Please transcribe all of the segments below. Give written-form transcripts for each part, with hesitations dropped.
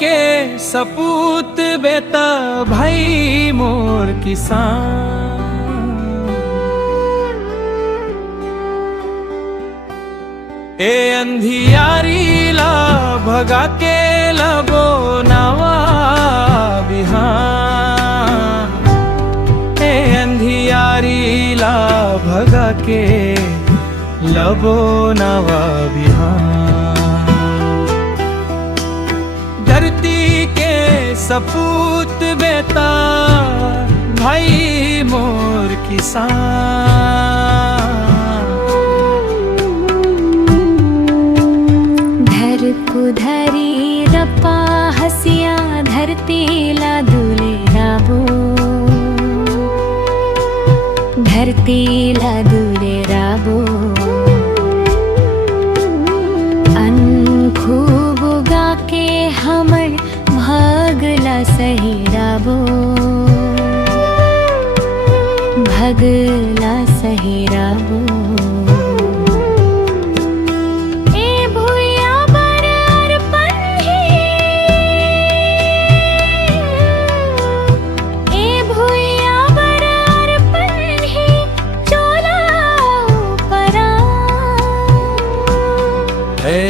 के सपूत बेटा भाई मोर किसान। ए अंधियारी ला भगा के लबो नवा बिहान। ए अंधियारी ला भगा के लबो नवा बिहान। धरती के सपूत बेटा भाई मोर किसान। धरी रपा हसिया धरती ला दुले राबो। धरती ला दुले राबो। अन्न खूब गा के हमर भगला सही राबो। भगला सही राबो।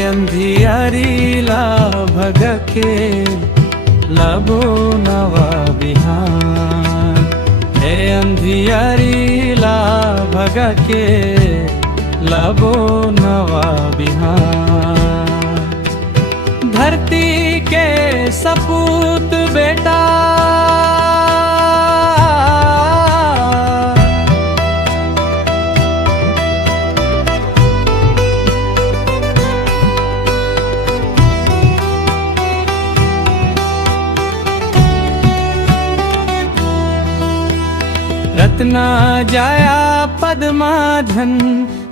अंधियारी ला भगा के लबो नवा बिहान। हे अंधियारी ला भगा के लबो नवा बिहान। धरती के सपूत बेटा रत्ना जाया पद्मा धन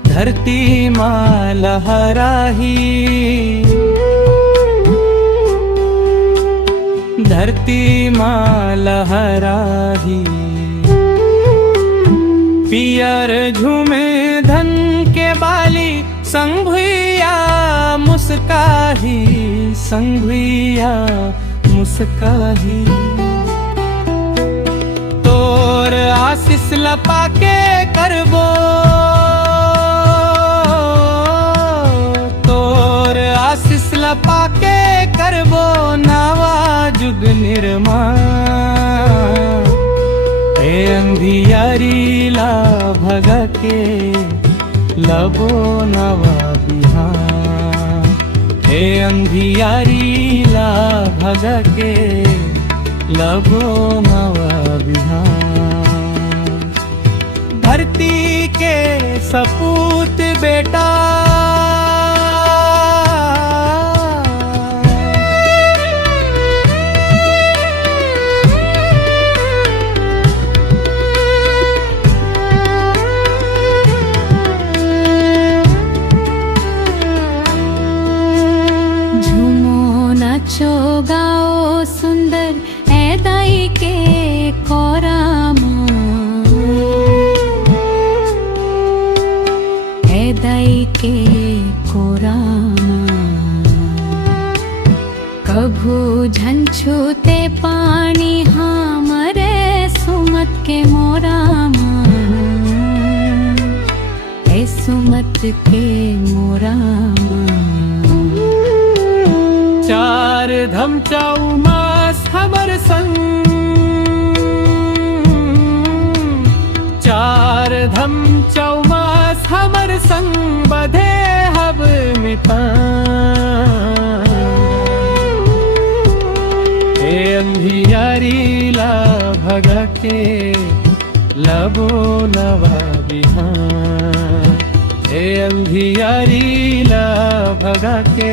धरती माँ लहराही। धरती माँ लहराही। पियर झूमे धन के बाली संग भुइया मुस्काही। संग भुइया मुस्काही। आशीष लपा के करबो। तोर आशीष लपा के करबो नवा जुग निर्माण। हे अंधियारी ला भगा के लबो नवा बिहान। हे अंधियारी ला भगा के लबो नवा बिहान। धरती के सपूत बेटा झूमो नाचो गाओ सुंदर ए दाई के कोराम। दाई के कोरामा कभू झंझुते पानी हमरे सुमत के मोरामा। ए सुमत के मोरामा। चार धम चाऊ मास हमर संग। चार धम चाऊ मास हमर संग बधे हब मितान। हे अंधियारी ला भगा के लबो नवा बिहान। हे अंधियारी ला भगा के